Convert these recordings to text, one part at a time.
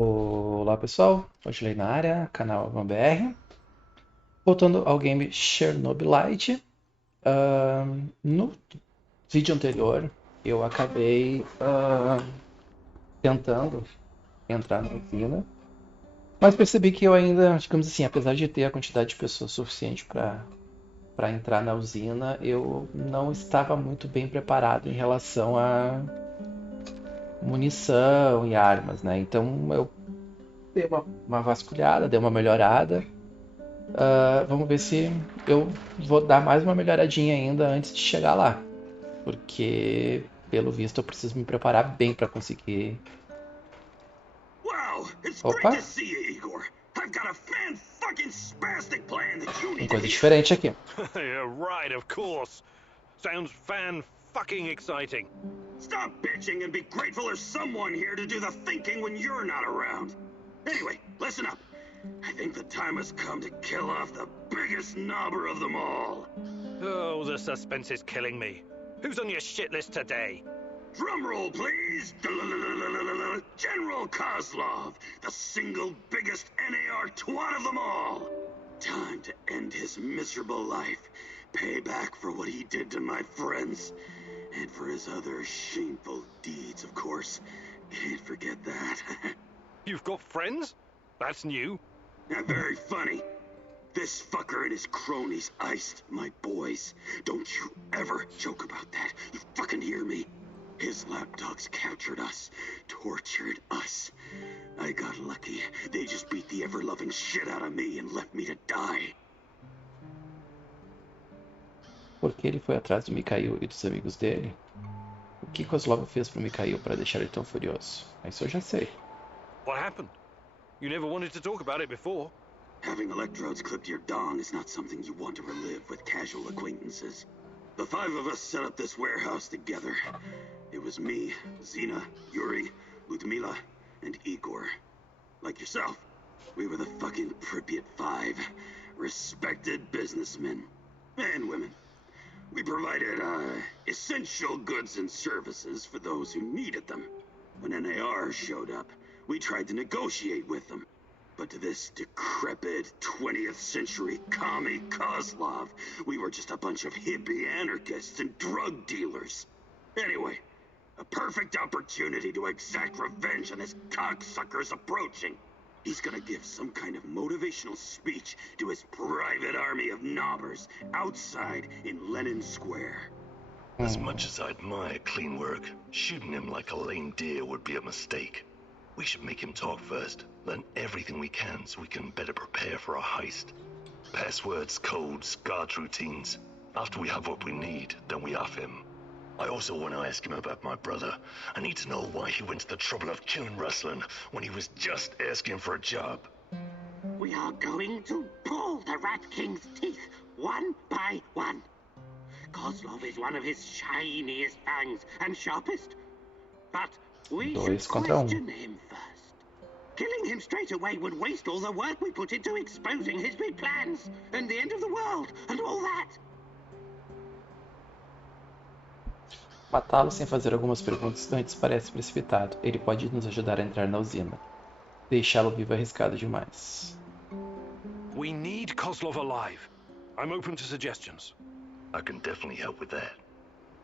Olá pessoal, hoje na área, canal BR. Voltando ao game Chernobylite. No vídeo anterior eu acabei tentando entrar na usina, mas percebi que eu ainda, digamos assim, apesar de ter a quantidade de pessoas suficiente para entrar na usina, eu não estava muito bem preparado em relação a munição e armas, né? Então eu dei uma vasculhada, dei uma melhorada. Vamos ver se eu vou dar mais uma melhoradinha ainda antes de chegar lá. Porque, pelo visto, eu preciso me preparar bem para conseguir. Wow, it's great Opa, to see you, Igor. I've got a fan-fucking-spastic plan that you tem need to coisa hear. diferente aqui. Yeah, right, of course. Sounds fan-fucking exciting. Stop bitching and be grateful there's someone here to do the thinking when you're not around. Anyway, listen up. I think the time has come to kill off the biggest knobber of them all. Oh, the suspense is killing me. Who's on your shit list today? Drum roll, please. General Koslov, the single biggest NAR twat of them all. Time to end his miserable life. Pay back for what he did to my friends. And for his other shameful deeds, of course. Can't forget that. You've got friends? That's new. Not very funny. This fucker and his cronies iced my boys. Don't you ever joke about that. You fucking hear me? His lapdogs captured us, tortured us. I got lucky. They just beat the ever-loving shit out of me and left me to die. Porque ele foi atrás do Mikhail e dos amigos dele? O que Koslov fez pro Mikhail para deixar ele tão furioso? Isso eu já sei. What happened? You never wanted to talk about it before. Having electrodes clipped to your dong is not something you want to relive with casual acquaintances. The five of us set up this warehouse together. It was me, Zina, Yuri, Ludmila, and Igor. Like yourself, we were the fucking Pripyat Five. Respected businessmen. And women. We provided, essential goods and services for those who needed them. When NAR showed up, we tried to negotiate with them. But to this decrepit 20th century commie Koslov, we were just a bunch of hippie anarchists and drug dealers. Anyway, a perfect opportunity to exact revenge on this cocksucker's approaching. He's gonna give some kind of motivational speech to his private army of knobbers outside in Lenin Square. As much as I admire clean work, shooting him like a lame deer would be a mistake. We should make him talk first, learn everything we can so we can better prepare for a heist. Passwords, codes, guard routines. After we have what we need, then we off him. I also want to ask him about my brother. I need to know why he went to the trouble of killing Ruslan when he was just asking for a job. We are going to pull the Rat King's teeth, one by one. Koslov is one of his shiniest fangs and sharpest. But we should question him first. Killing him straight away would waste all the work we put into exposing his big plans, and the end of the world, and all that. Matá-lo sem fazer algumas perguntas antes parece precipitado. Ele pode nos ajudar a entrar na usina. Deixá-lo vivo é arriscado demais. We need Koslov alive. I'm open to suggestions. I can definitely help with that.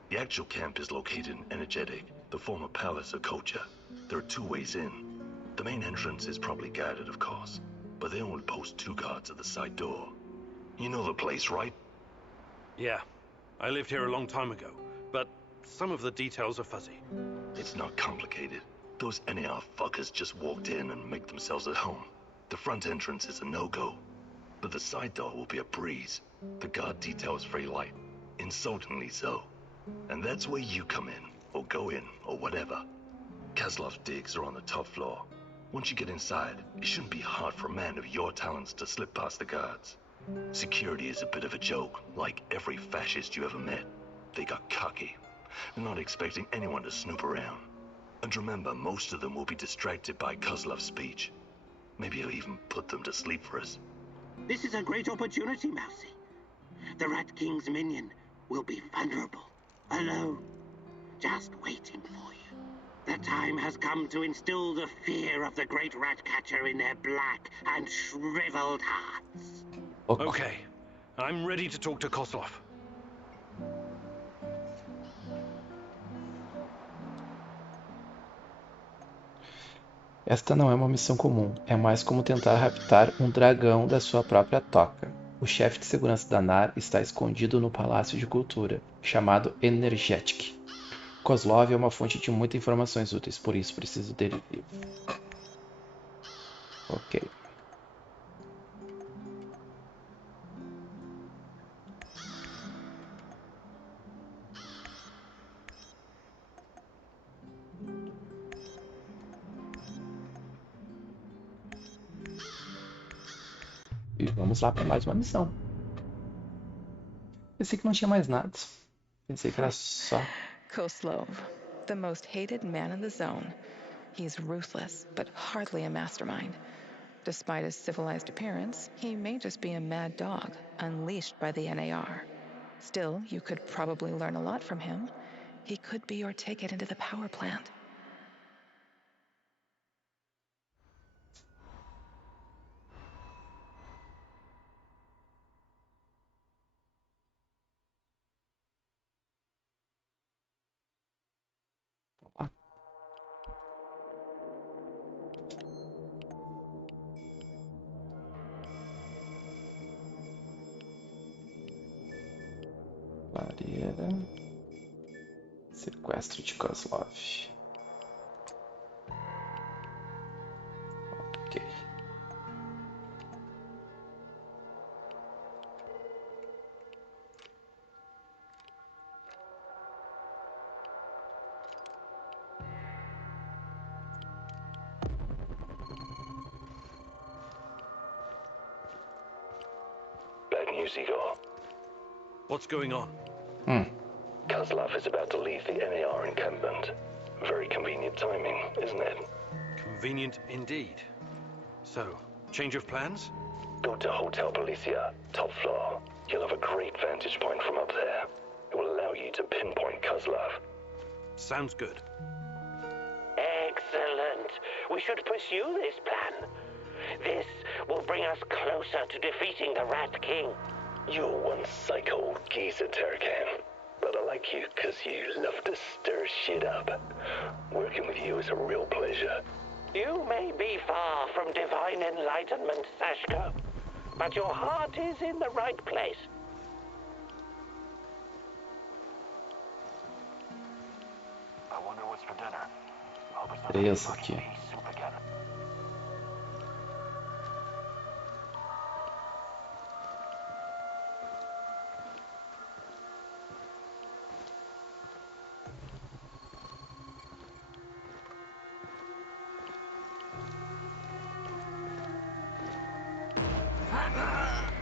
The actual camp is located in Energetic, the former palace of Kocha. There are two ways in. The main entrance is probably guarded, of course, but they only post two guards at the side door. You know the place, right? Yeah, I lived here a long time ago, but some of the details are fuzzy. It's not complicated. Those NAR fuckers just walked in and make themselves at home. The front entrance is a no-go, but the side door will be a breeze. The guard detail is very light, insultingly so. And that's where you come in, or go in, or whatever. Kozlov's digs are on the top floor. Once you get inside, it shouldn't be hard for a man of your talents to slip past the guards. Security is a bit of a joke, like every fascist you ever met. They got cocky. They're not expecting anyone to snoop around. And remember, most of them will be distracted by Kozlov's speech. Maybe he'll even put them to sleep for us. This is a great opportunity, Mousy. The Rat King's minion will be vulnerable, alone, just waiting for you. The time has come to instill the fear of the great rat catcher in their black and shriveled hearts. Okay, I'm ready to talk to Koslov. Esta não é uma missão comum, é mais como tentar raptar um dragão da sua própria toca. O chefe de segurança da NAR está escondido no Palácio de Cultura, chamado Energetic. Koslov é uma fonte de muitas informações úteis, por isso preciso dele vivo. Ok. E vamos lá para mais uma missão. Pensei que não tinha mais nada. Pensei que era só. Koslov, the most hated man in the zone. He's ruthless, but hardly a mastermind. Despite his civilized appearance, he may just be a mad dog, unleashed by the NAR. Still, you could probably learn a lot from him. He could be your ticket into the power plant. Variar. Sequestro de Koslov. Ok. Bad news, Igor. What's going on? Koslov is about to leave the NAR encampment. Very convenient timing, isn't it? Convenient indeed. So, change of plans? Go to Hotel Policia, top floor. You'll have a great vantage point from up there. It will allow you to pinpoint Koslov. Sounds good. Excellent. We should pursue this plan. This will bring us closer to defeating the Rat King. You're one psycho old geezer, Turkan. But I like you because you love to stir shit up. Working with you is a real pleasure. You may be far from divine enlightenment, Sashko, but your heart is in the right place. I wonder what's for dinner. Hope it's not Beleza, aqui. soup again.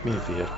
Me ver.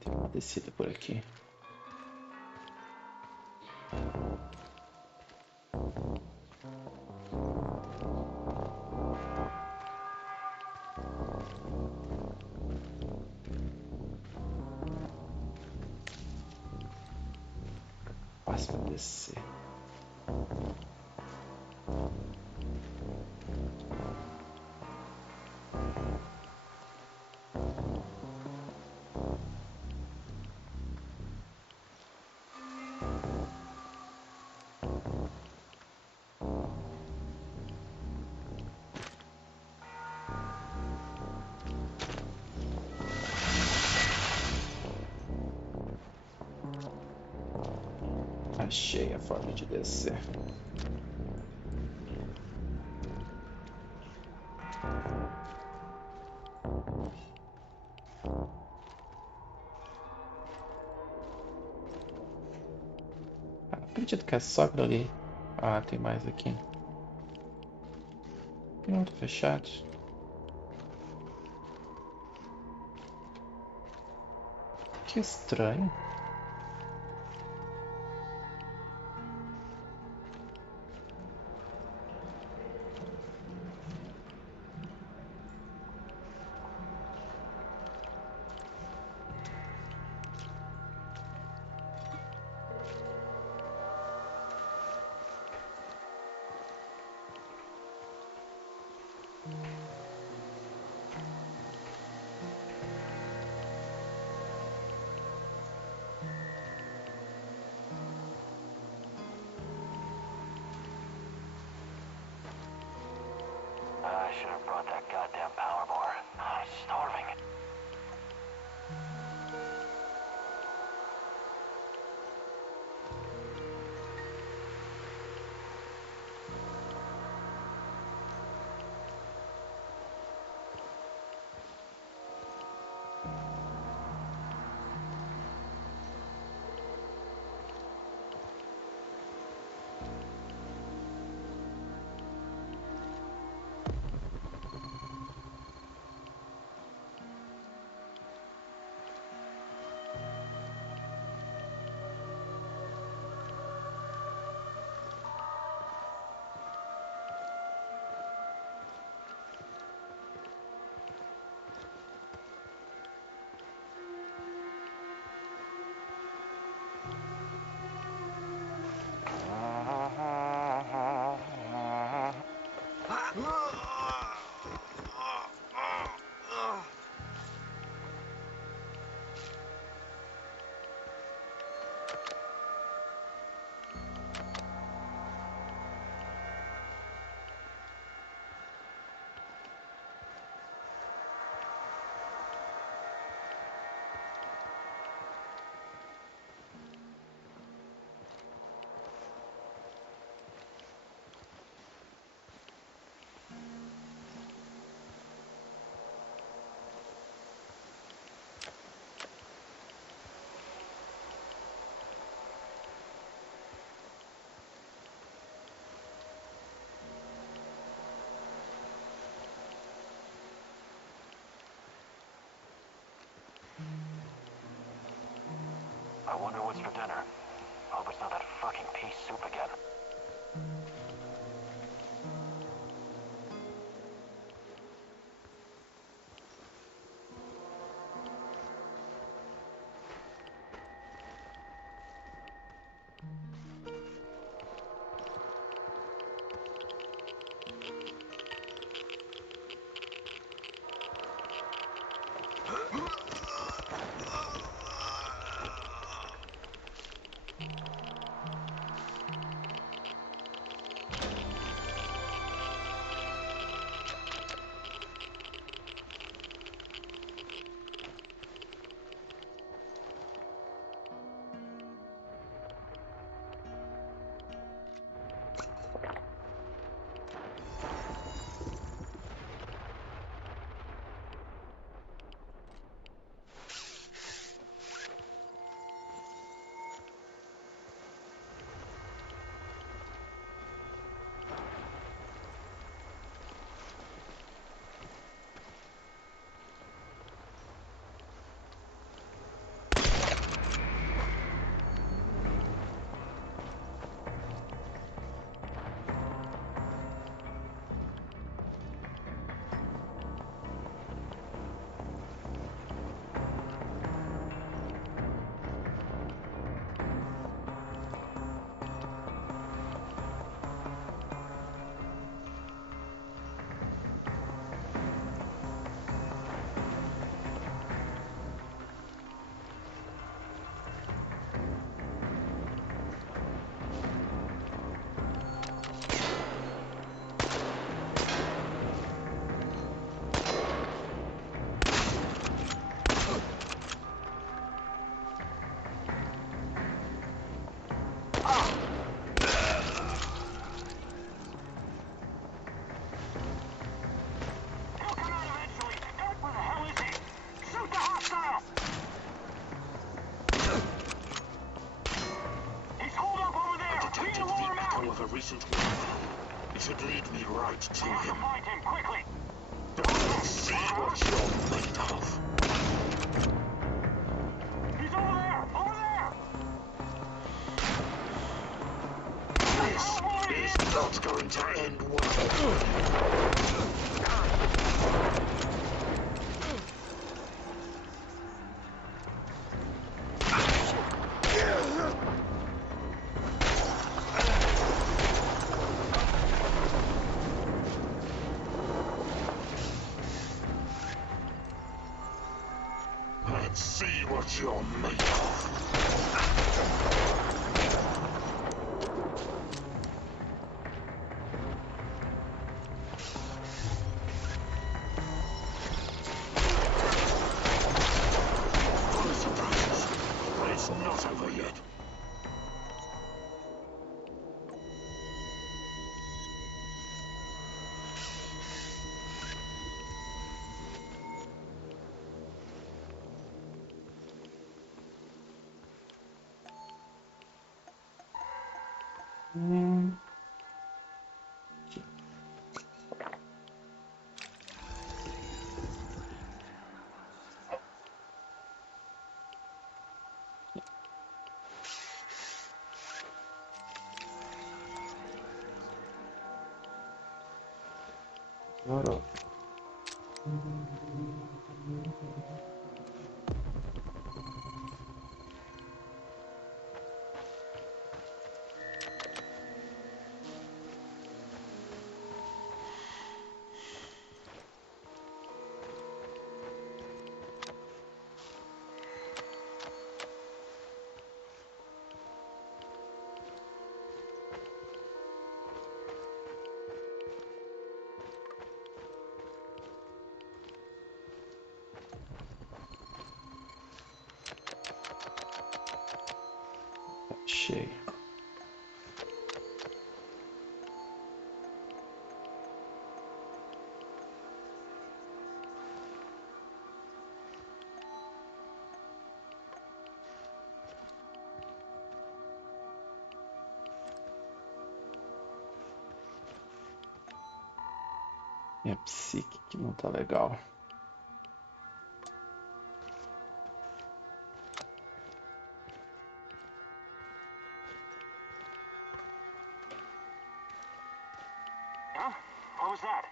Tem uma descida por aqui. Fácil pra descer. Achei a forma de descer. Acredito que é só aquilo ali. Ah, tem mais aqui. Não, tá fechado. Que estranho. I should have brought that goddamn power bar. I'm starving. I wonder what's for dinner. Hope it's not that fucking pea soup again. should lead me right to We have to him. find him, quickly! But let's see what you're made of. He's over there! Over there! This is not going to end well. Let's see what you're made of. Full of surprises, but it's not over yet. Demorou. Achei. Minha psique que não tá legal. Huh? What was that?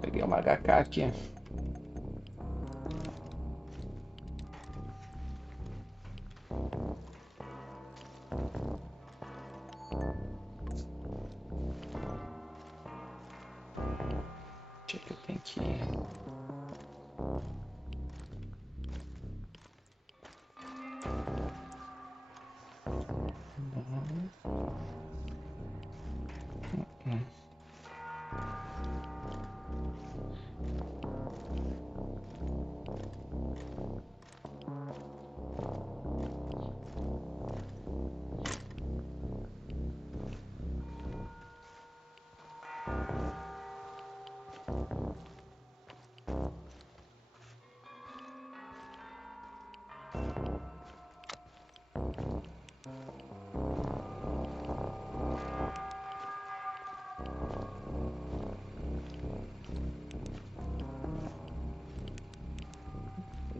Peguei uma HK aqui. Onde é que eu tenho que ir?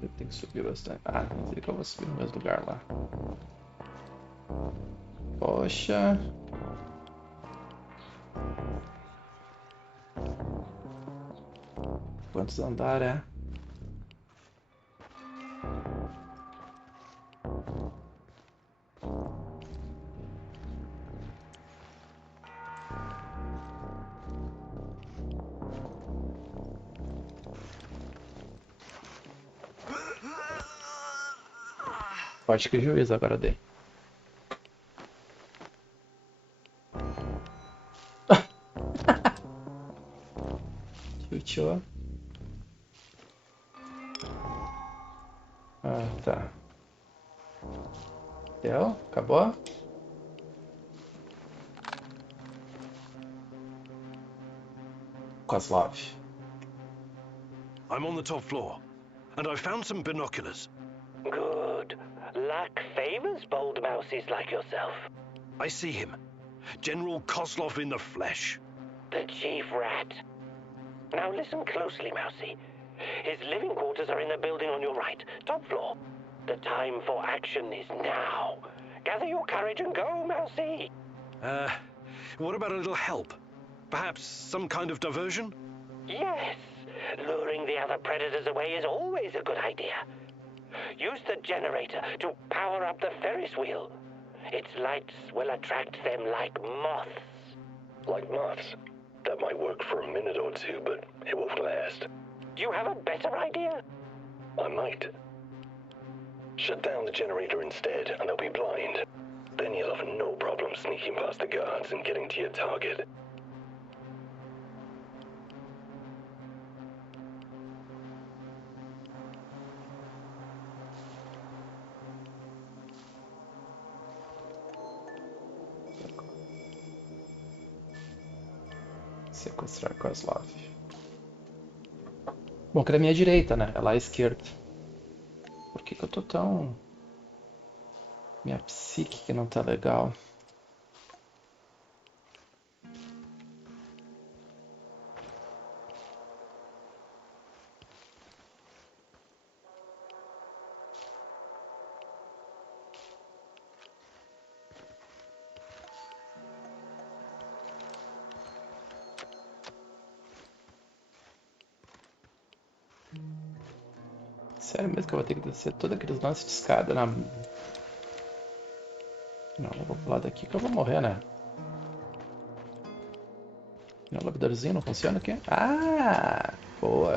Eu tenho que subir bastante. Ah, quer dizer que eu vou subir no mesmo lugar lá. Poxa. Quantos andares é? Forte que juízo agora eu dei. Tilteou. Ah, tá. Deu? Acabou? Koslov. I'm on the top floor, and I found some binoculars. Good. Luck favors bold mouses like yourself. I see him. General Koslov in the flesh. The chief rat. Now listen closely, Mousy. His living quarters are in the building on your right, top floor. The time for action is now. Gather your courage and go, Mousy. What about a little help? Perhaps some kind of diversion? Yes. Luring the other predators away is always a good idea. Use the generator to power up the Ferris wheel. Its lights will attract them like moths. Like moths? That might work for a minute or two, but it won't last. Do you have a better idea? I might. Shut down the generator instead, and they'll be blind. Then you'll have no problem sneaking past the guards and getting to your target. Sequestrar Koslov. Bom, que é da minha direita, né? É lá à esquerda. Por que eu tô tão... Minha psique que não tá legal. Sério mesmo que eu vou ter que descer todos aqueles lances de escada na... Não, eu vou pular daqui que eu vou morrer, né? Meu elevadorzinho não funciona aqui? Ah! Boa!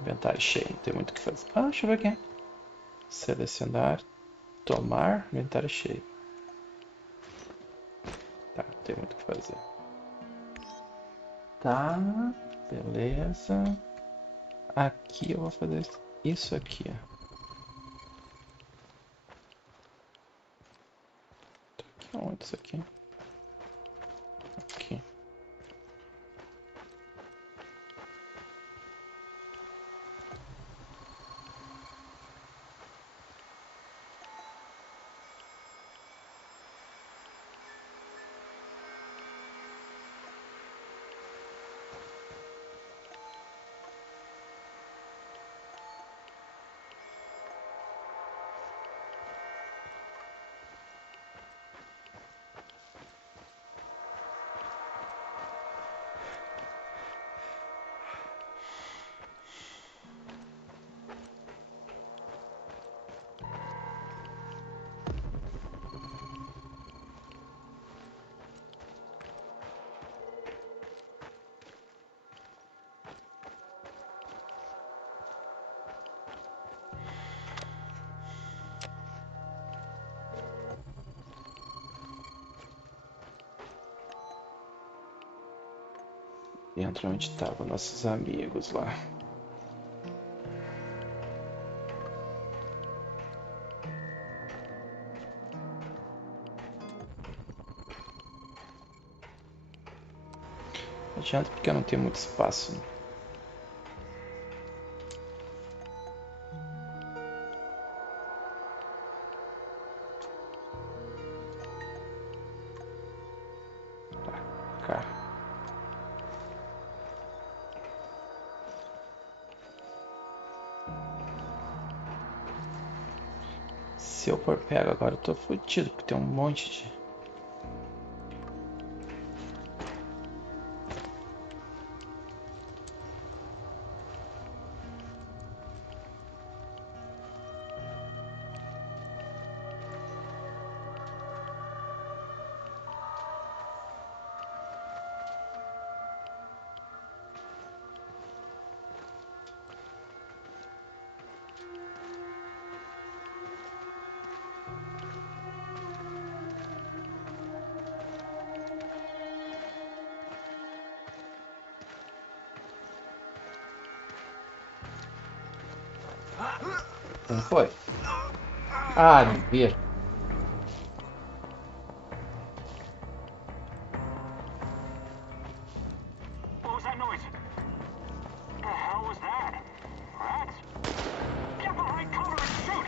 Inventário cheio, não tem muito o que fazer. Ah, deixa eu ver aqui. Selecionar, tomar, inventário cheio. Tá, não tem muito o que fazer. Tá, beleza. Aqui eu vou fazer isso aqui, ó. Tá aqui, onde isso aqui? Aqui. Entra onde estavam nossos amigos lá. Não adianta porque eu não tenho muito espaço. Tá, cá. Se eu for pego agora, eu tô fodido, porque tem um monte de... Como foi? Ah, não vi. What was that noise? The hell was that? Rats? Get behind cover and shoot!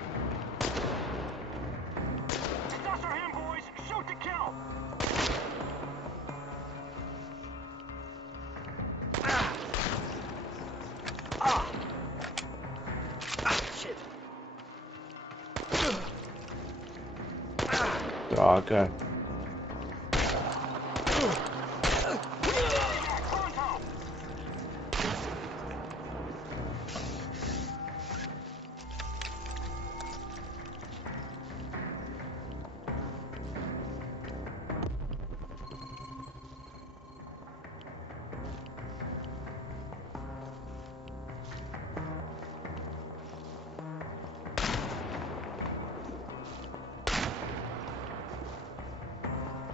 It's us or him, boys! Shoot to kill! Shit. Droga.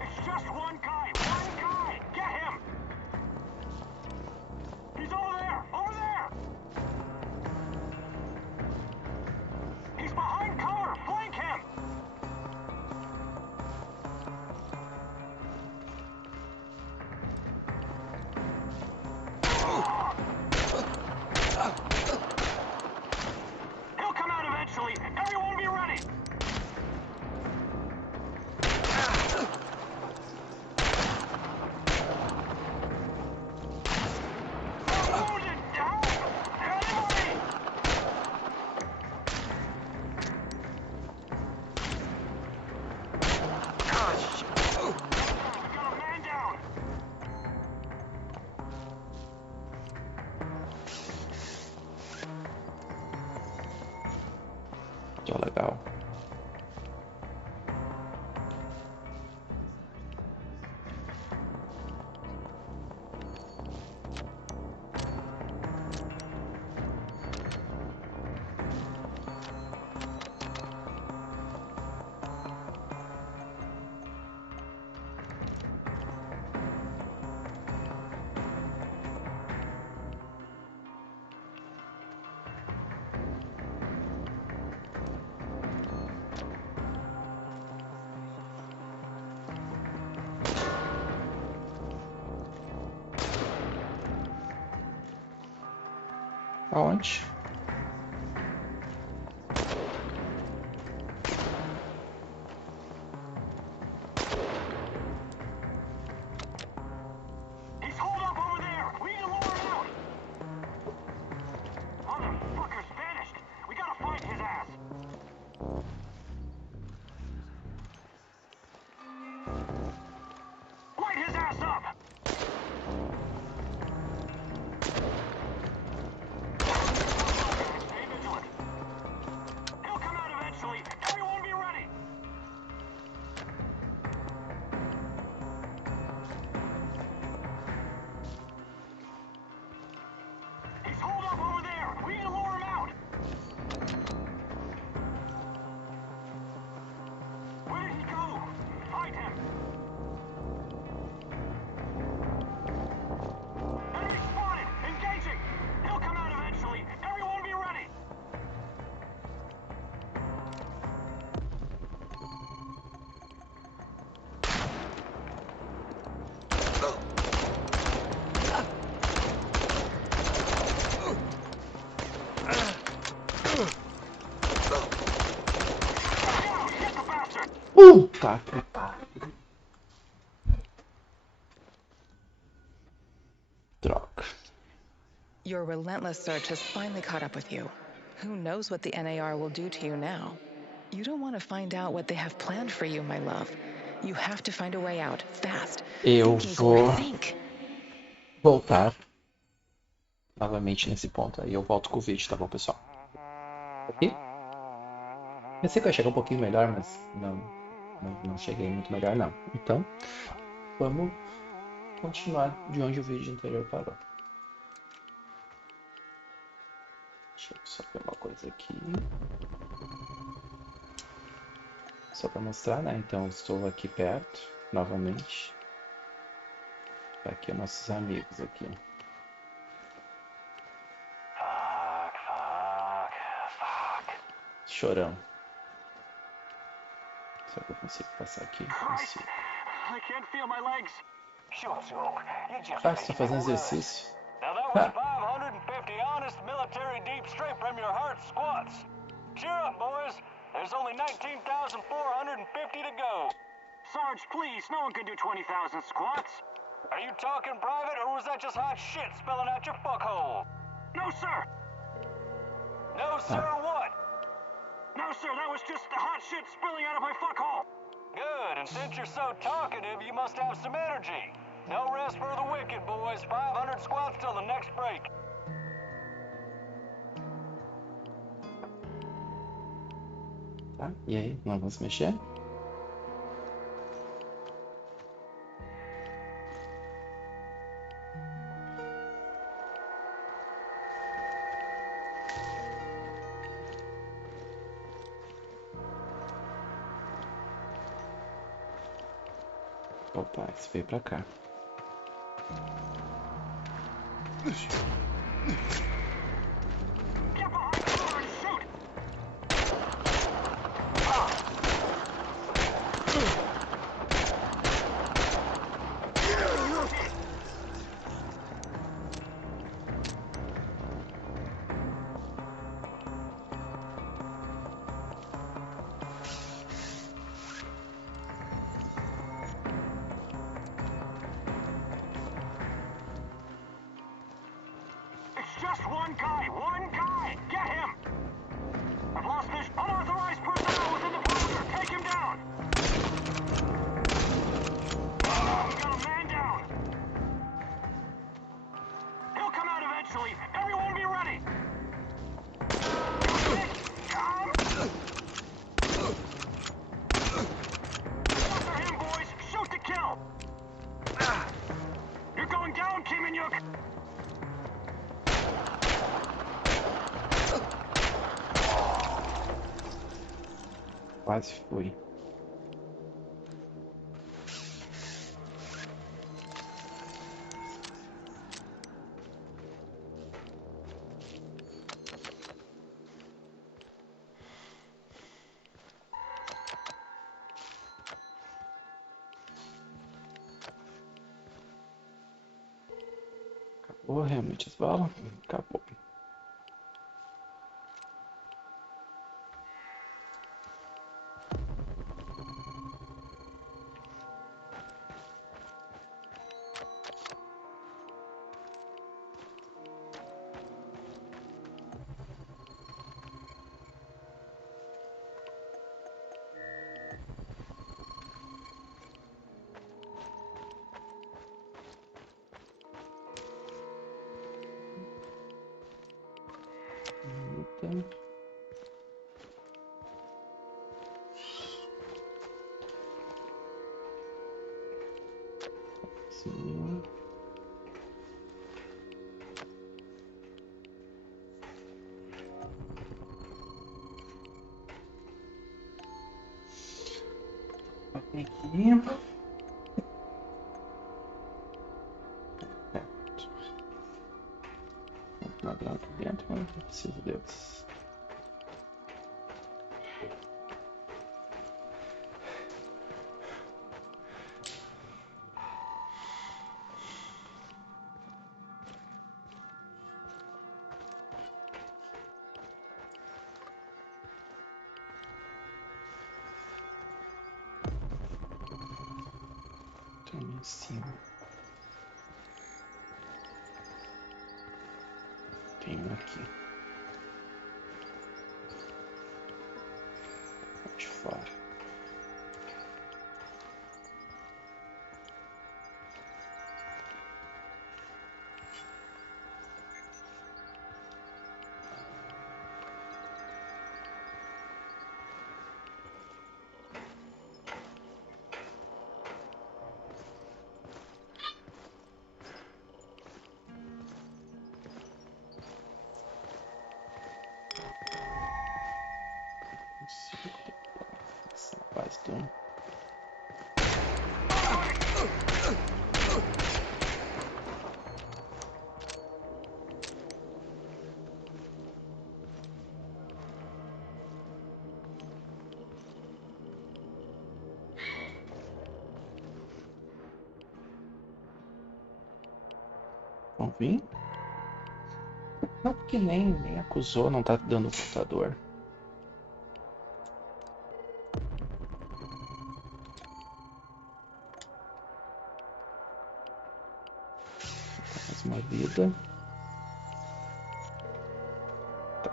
It's just one guy! One guy! Get him! He's over there! Over there! He's behind cover! Flank him! He'll come out eventually! Everyone be ready! Wounded! Help! Anybody! We got a man down! Que legal. Aonde? He's holed up over there! We need to lure him out! Motherfucker's vanished! We gotta find his ass! Light his ass up! Stay vigilant. He'll come out eventually. Everyone be ready! He's holed up over there! We need to lure him out! Where did he go? Find him! Enemy spotted! Engaging! He'll come out eventually! Everyone be ready! Get the bastard! Puta que pariu. Droga. Your relentless search has finally caught up with you. Who knows what the NAR will do to you now? You don't want to find out what they have planned for you, my love. You have to find a way out, fast. Eu Think, vou Igor, think. voltar novamente nesse ponto. Aí eu volto com o vídeo, tá bom, pessoal? Aqui. Pensei que eu ia chegar um pouquinho melhor, mas não cheguei muito melhor, não. Então, vamos continuar de onde o vídeo anterior parou. Deixa eu só ver uma coisa aqui. Só para mostrar, né? Então, estou aqui perto, novamente. Tá aqui nossos amigos aqui. Fuck. chorão. Será que eu consigo passar aqui? Consigo. I can't feel my legs. Sure, you just Ah, você tá fazendo exercício? Now that was 550 honest military deep straight from your heart squats. Cheer up, boys. There's only 19,450 to go. Sarge, please, no one can do 20,000 squats. Are you talking private, or was that just hot shit spilling out your fuckhole? No, sir. No, sir, what? No, sir, that was just the hot shit spilling out of my fuckhole. Good, and since you're so talkative, you must have some energy. No rest for the wicked, boys. 500 squats till the next break. Tá, e aí? Não vamos mexer? Opa, esse veio pra cá. Get behind cover and shoot! It's just one guy! One guy! Get him! I've lost this unauthorized personnel within the perimeter! Take him down! We got a man down! He'll come out eventually! Everyone be ready! After him, boys! Shoot to kill! You're going down, Kiminyuk! Quase fui. Acabou realmente as balas? Acabou. Então, sim. Aqui. Ladrão aqui dentro, mas não preciso deles. Estão em cima. Tem um aqui. De fora. Essa base do... Vamos vir? Não, porque nem acusou, não tá dando o computador. Mais uma vida. Tá.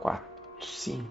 4, sim.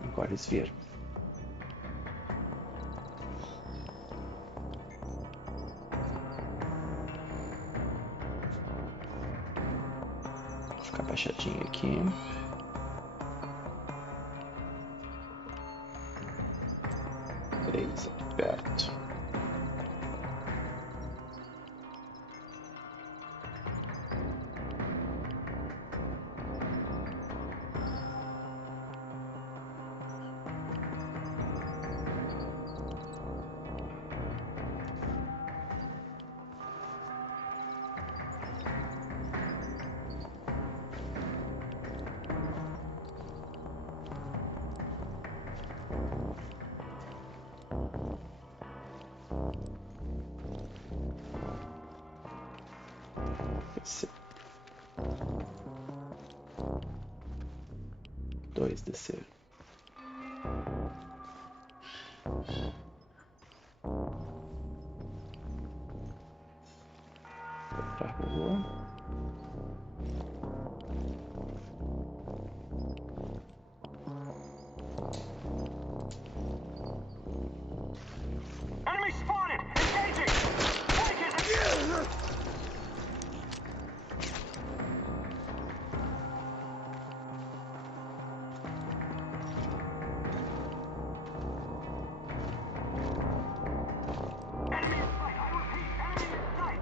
Agora eles vieram. Vou ficar baixadinho aqui. Três aqui perto. Descer. 2 descer. Vou pra rua. Enemy spotted! Engaging! Take it! Enemy in sight! I repeat, enemy in sight!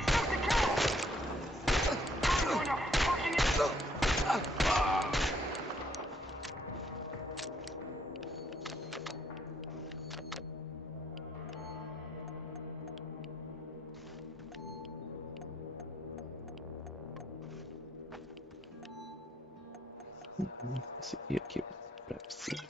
Shoot to kill! I'm going to fucking Seguir aqui pra cima.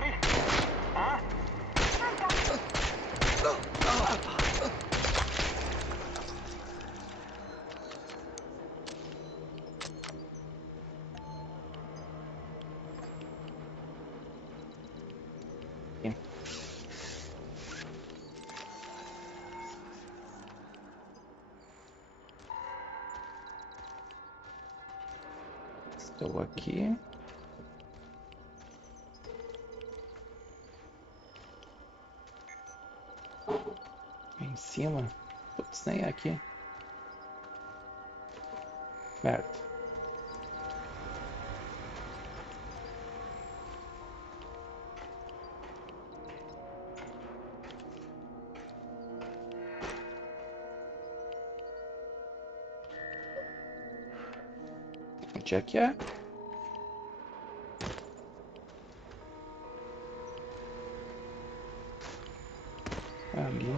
ready? Huh? Estou aqui. Em cima? Putz, nem é aqui. Merda. Onde é que é? Ali.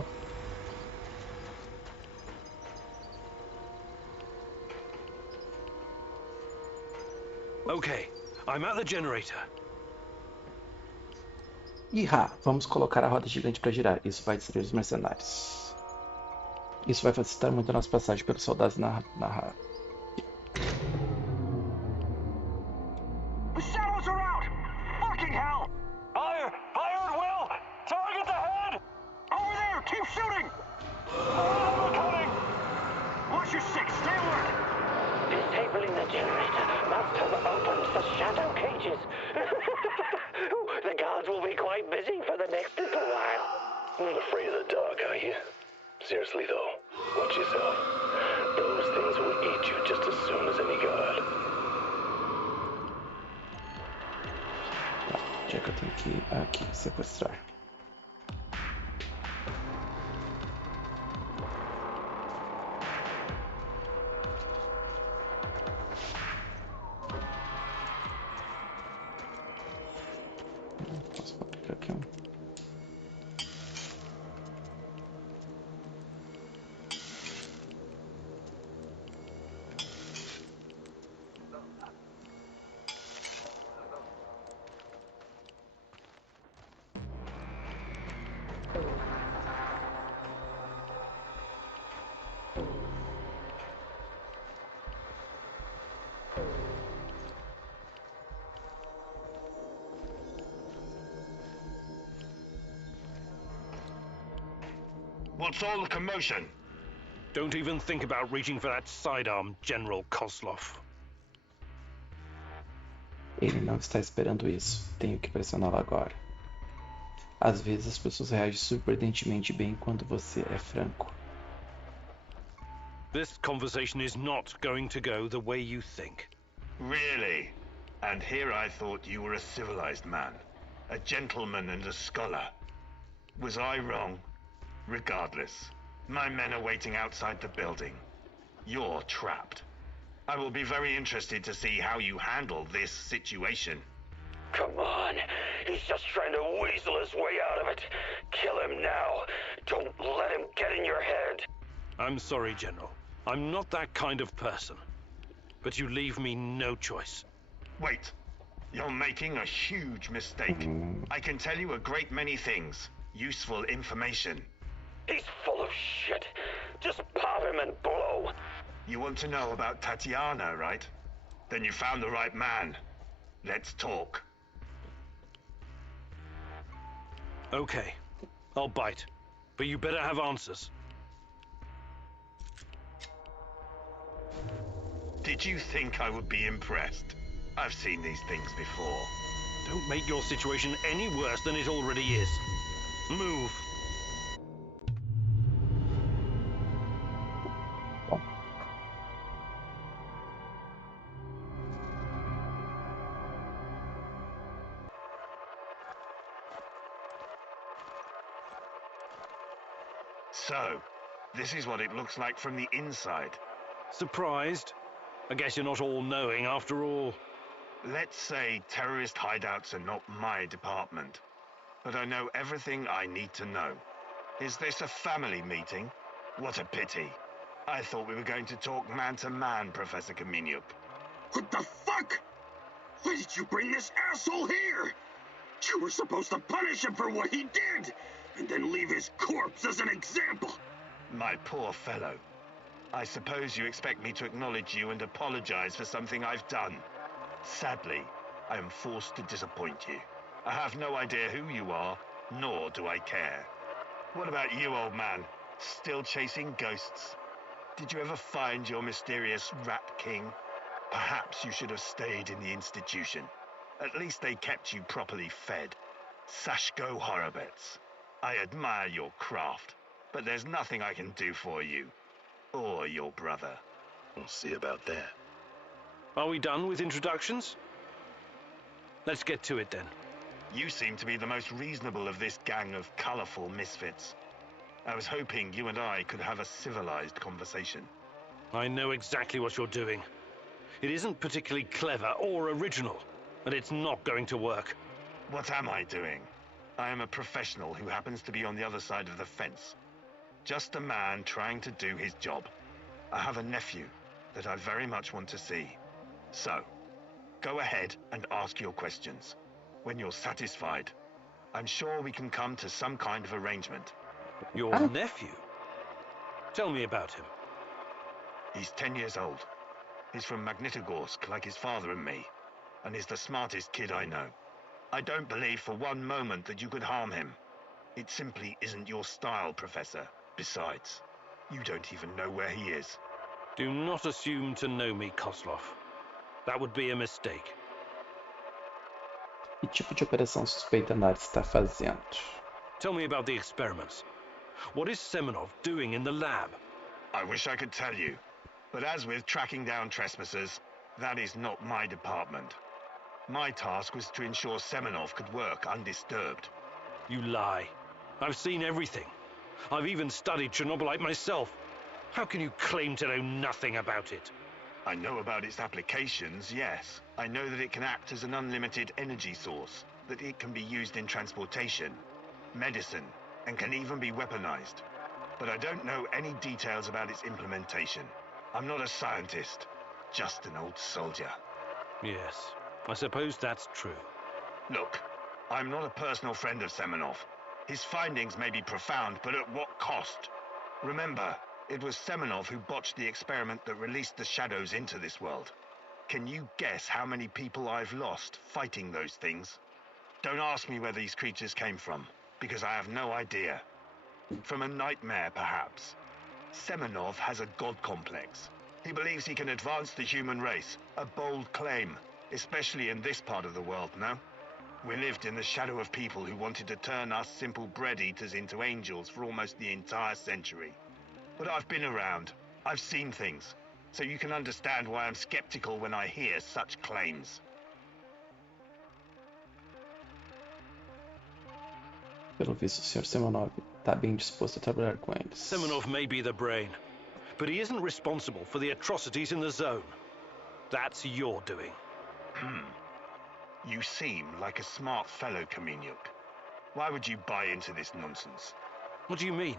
Okay, I'm at the generator. Vamos colocar a roda gigante para girar. Isso vai distrair os mercenários. Isso vai facilitar muito a nossa passagem pelos soldados na The shadows are out! Fucking hell! Fire! Fire at will! Target the head! Over there! Keep shooting! More of them are coming! Watch your six! Stay alert! Disabling the generator must have opened the shadow cages. The guards will be quite busy for the next little while. Not afraid of the dark, are you? Seriously though, watch yourself. Those things will eat you just as soon as any guard. Tá, onde é que eu tenho que ir? Aqui, sequestrar. Posso colocar aqui um. What's all the commotion? Don't even think about reaching for that sidearm, General Koslov. Ele não está esperando isso. Tenho que pressioná-lo agora. Às vezes as pessoas reagem surpreendentemente bem quando você é franco. This conversation is not going to go the way you think. Really? And here I thought you were a civilized man, a gentleman and a scholar. Was I wrong? Regardless, my men are waiting outside the building. You're trapped. I will be very interested to see how you handle this situation. Come on, he's just trying to weasel his way out of it. Kill him now. Don't let him get in your head. I'm sorry, General. I'm not that kind of person. But you leave me no choice. Wait, you're making a huge mistake. I can tell you a great many things. Useful information. He's full of shit. Just pop him and blow. You want to know about Tatiana, right? Then you found the right man. Let's talk. Okay, I'll bite. But you better have answers. Did you think I would be impressed? I've seen these things before. Don't make your situation any worse than it already is. Move. So, this is what it looks like from the inside. Surprised? I guess you're not all-knowing after all. Let's say terrorist hideouts are not my department, but I know everything I need to know. Is this a family meeting? What a pity. I thought we were going to talk man-to-man, Professor Kaminyuk. What the fuck? Why did you bring this asshole here? You were supposed to punish him for what he did, and then leave his corpse as an example. My poor fellow. I suppose you expect me to acknowledge you and apologize for something I've done. Sadly, I am forced to disappoint you. I have no idea who you are, nor do I care. What about you, old man? Still chasing ghosts? Did you ever find your mysterious Rat King? Perhaps you should have stayed in the institution. At least they kept you properly fed. Sashko Horobets. I admire your craft, but there's nothing I can do for you. Or your brother. We'll see about that. Are we done with introductions? Let's get to it then. You seem to be the most reasonable of this gang of colorful misfits. I was hoping you and I could have a civilized conversation. I know exactly what you're doing. It isn't particularly clever or original, and it's not going to work. What am I doing? I am a professional who happens to be on the other side of the fence. Just a man trying to do his job. I have a nephew that I very much want to see. So, go ahead and ask your questions. When you're satisfied, I'm sure we can come to some kind of arrangement. Your nephew? Tell me about him. He's 10 years old. He's from Magnitogorsk, like his father and me, and is the smartest kid I know. I don't believe for one moment that you could harm him. It simply isn't your style, Professor. Besides, you don't even know where he is. Do not assume to know me, Koslov. That would be a mistake. Que tipo de operação suspeita Nard está fazendo? Tell me about the experiments. What is Semonov doing in the lab? I wish I could tell you, but as with tracking down trespassers, that is not my department. My task was to ensure Semonov could work undisturbed. You lie. I've seen everything. I've even studied Chernobylite myself. How can you claim to know nothing about it? I know about its applications, yes. I know that it can act as an unlimited energy source, that it can be used in transportation, medicine, and can even be weaponized. But I don't know any details about its implementation. I'm not a scientist, just an old soldier. Yes, I suppose that's true. Look, I'm not a personal friend of Semonov. His findings may be profound, but at what cost? Remember, it was Semonov who botched the experiment that released the shadows into this world. Can you guess how many people I've lost fighting those things? Don't ask me where these creatures came from, because I have no idea. From a nightmare, perhaps. Semonov has a god complex. He believes he can advance the human race, a bold claim, especially in this part of the world, no? We lived in the shadow of people who wanted to turn us simple bread-eaters into angels for almost the entire century. But I've been around. I've seen things. So you can understand why I'm skeptical when I hear such claims. Pelo visto, o Sr. Semonov está bem disposto a trabalhar com eles. Semonov may be the brain, but he isn't responsible for the atrocities in the zone. That's your doing. You seem like a smart fellow, Kamenyuk. Why would you buy into this nonsense? What do you mean?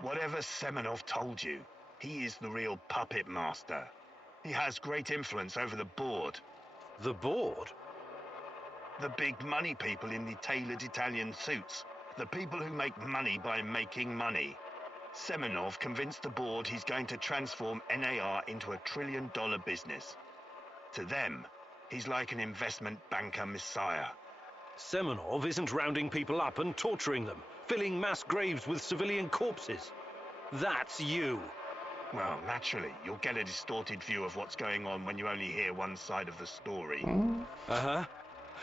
Whatever Semonov told you, he is the real puppet master. He has great influence over the board. The board? The big money people in the tailored Italian suits. The people who make money by making money. Semonov convinced the board he's going to transform NAR into a $1 trillion business. To them, he's like an investment banker messiah. Semonov isn't rounding people up and torturing them, filling mass graves with civilian corpses. That's you. Well, naturally, you'll get a distorted view of what's going on when you only hear one side of the story. Uh-huh.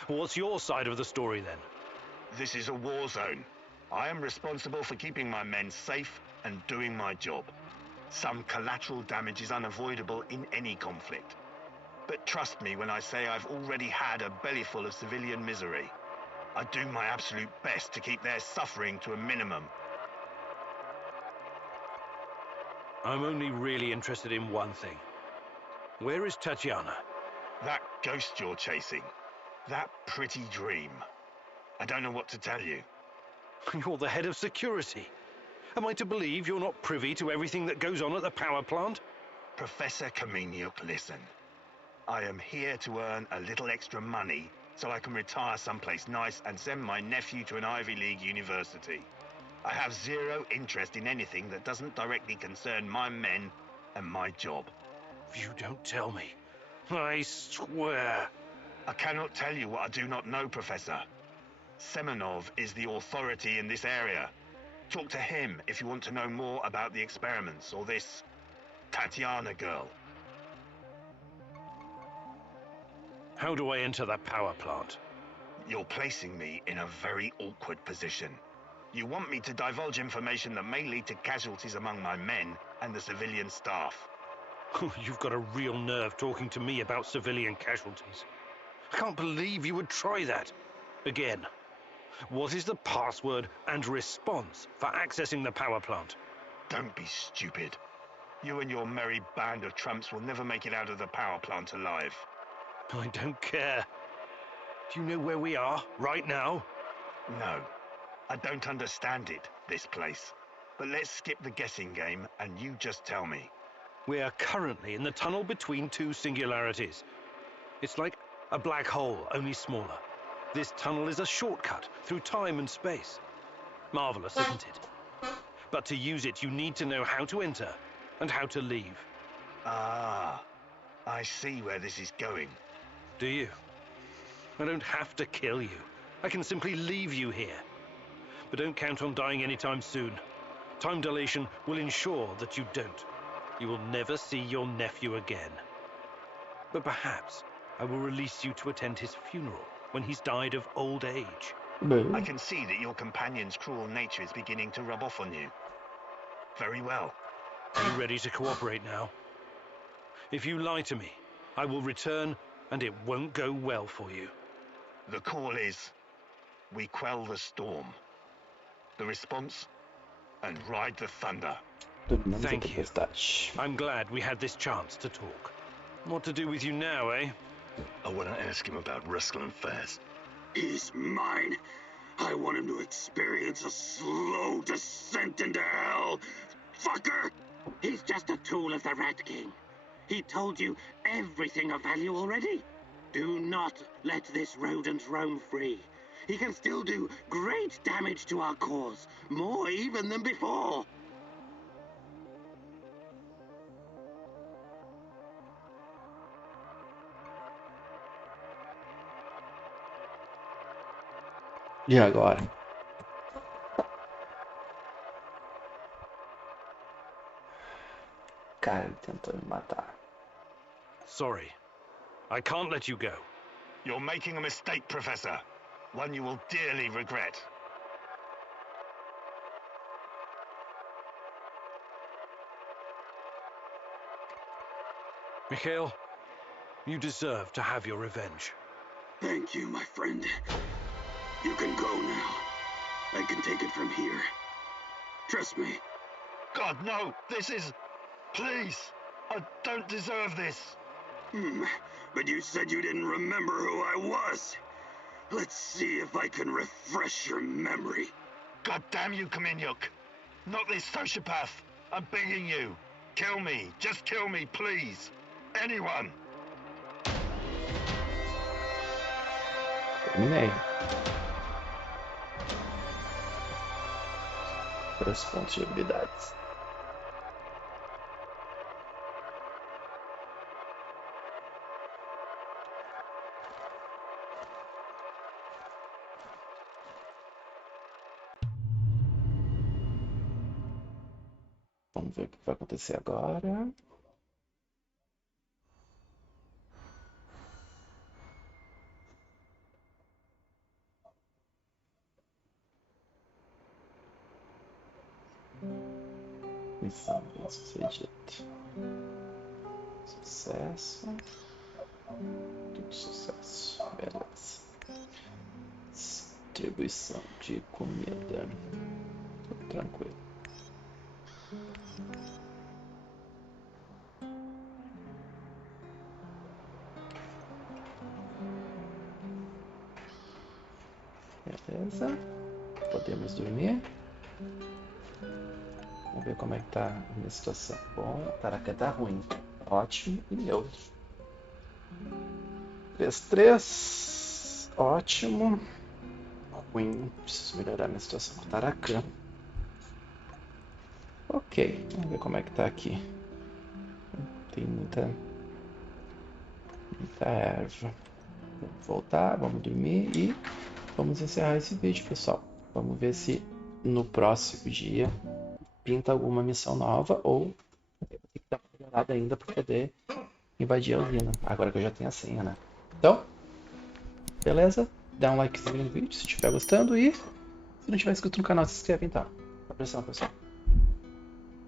What's your side of the story, then? This is a war zone. I am responsible for keeping my men safe and doing my job. Some collateral damage is unavoidable in any conflict. But trust me when I say I've already had a bellyful of civilian misery. I do my absolute best to keep their suffering to a minimum. I'm only really interested in one thing. Where is Tatiana? That ghost you're chasing. That pretty dream. I don't know what to tell you. You're the head of security. Am I to believe you're not privy to everything that goes on at the power plant? Professor Kamenyuk, listen. I am here to earn a little extra money so I can retire someplace nice and send my nephew to an Ivy League university. I have zero interest in anything that doesn't directly concern my men and my job. You don't tell me. I swear. I cannot tell you what I do not know, Professor. Semonov is the authority in this area. Talk to him if you want to know more about the experiments or this Tatiana girl. How do I enter that power plant? You're placing me in a very awkward position. You want me to divulge information that may lead to casualties among my men and the civilian staff. You've got a real nerve talking to me about civilian casualties. I can't believe you would try that. Again. What is the password and response for accessing the power plant? Don't be stupid. You and your merry band of trumps will never make it out of the power plant alive. I don't care. Do you know where we are right now? No. I don't understand it, this place. But let's skip the guessing game and you just tell me. We are currently in the tunnel between two singularities. It's like a black hole, only smaller. This tunnel is a shortcut through time and space. Marvelous, isn't it? But to use it, you need to know how to enter and how to leave. Ah, I see where this is going. Do you? I don't have to kill you. I can simply leave you here. But don't count on dying anytime soon. Time dilation will ensure that you don't. You will never see your nephew again. But perhaps I will release you to attend his funeral when he's died of old age. I can see that your companion's cruel nature is beginning to rub off on you. Very well. Are you ready to cooperate now? If you lie to me, I will return and it won't go well for you. The call is, we quell the storm. The response, and ride the thunder. Thank you. I'm glad we had this chance to talk. What to do with you now, eh? I want to ask him about wrestling fast. He's mine. I want him to experience a slow descent into hell. Fucker! He's just a tool of the Rat King. He told you everything of value already. Do not let this rodent roam free. He can still do great damage to our cause, more even than before. E agora? Cara, ele tentou me matar. Sorry. I can't let you go. You're making a mistake, Professor. One you will dearly regret. Mikhail, you deserve to have your revenge. Thank you, my friend. You can go now. I can take it from here. Trust me. God, no! This is... Please! I don't deserve this! But you said you didn't remember who I was. Let's see if I can refresh your memory. God damn you, Kaminyuk! Not this sociopath! I'm begging you! Kill me! Just kill me, please! Anyone! Terminei. 3 pontos de habilidades. Vamos ver o que vai acontecer agora. Missão bem sucedida. Sucesso. Tudo sucesso. Beleza. Distribuição de comida. Tudo tranquilo. Beleza. Podemos dormir. Vamos ver como é que tá a minha situação. Bom, Taraka tá ruim. Ótimo e neutro. 3-3. Ótimo. Ruim. Preciso melhorar minha situação com o Tarakan. Ok, vamos ver como é que tá aqui. Tem muita erva. Vamos voltar, vamos dormir e vamos encerrar esse vídeo, pessoal. Vamos ver se no próximo dia pinta alguma missão nova ou eu vou ter que dar uma melhorada ainda para poder invadir a usina. Agora que eu já tenho a senha, né? Então, beleza? Dá um likezinho no vídeo se estiver gostando e se não tiver inscrito no canal, se inscreve então. Até a próxima, pessoal.